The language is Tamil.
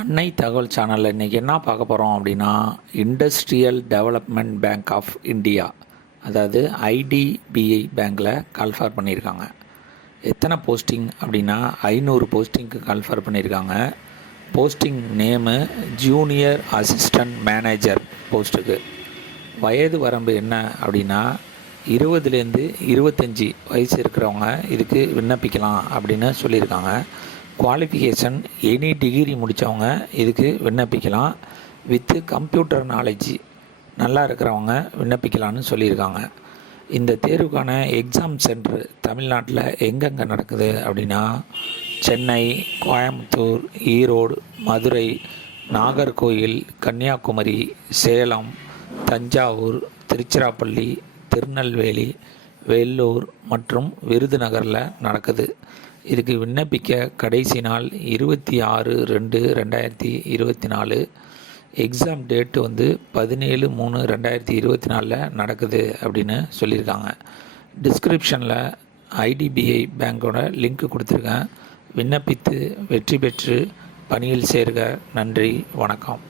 அன்னை தகவல் சேனலில் இன்றைக்கி என்ன பார்க்க போகிறோம் அப்படின்னா, industrial development bank of India, அதாவது ஐடிபிஐ பேங்க்கில் கால்ஃபார் பண்ணியிருக்காங்க. எத்தனை போஸ்டிங் அப்படின்னா 500 போஸ்டிங்க்கு கால்ஃபார் பண்ணியிருக்காங்க. Posting name junior assistant manager போஸ்ட்டுக்கு. வயது வரம்பு என்ன அப்படின்னா 20லேருந்து 25 வயசு இருக்கிறவங்க இதுக்கு விண்ணப்பிக்கலாம் அப்படின்னு சொல்லியிருக்காங்க. குவாலிஃபிகேஷன் எனி டிகிரி முடித்தவங்க இதுக்கு விண்ணப்பிக்கலாம். வித்து கம்ப்யூட்டர் நாலேஜ் நல்லா இருக்கிறவங்க விண்ணப்பிக்கலான்னு சொல்லியிருக்காங்க. இந்த தேர்வுக்கான எக்ஸாம் சென்டர் தமிழ்நாட்டில் எங்கெங்கே நடக்குது அப்படின்னா, சென்னை, கோயம்புத்தூர், ஈரோடு, மதுரை, நாகர்கோயில், கன்னியாகுமரி, சேலம், தஞ்சாவூர், திருச்சிராப்பள்ளி, திருநெல்வேலி, வேலூர் மற்றும் விருதுநகரில் நடக்குது. இதுக்கு விண்ணப்பிக்க கடைசி நாள் 26/2/2024. எக்ஸாம் டேட்டு 17/3/2024 நடக்குது அப்படின்னு சொல்லியிருக்காங்க. டிஸ்கிரிப்ஷனில் ஐடிபிஐ பேங்கோட லிங்க் கொடுத்துருக்கேன். விண்ணப்பித்து வெற்றி பெற்று பணியில் சேர்க. நன்றி, வணக்கம்.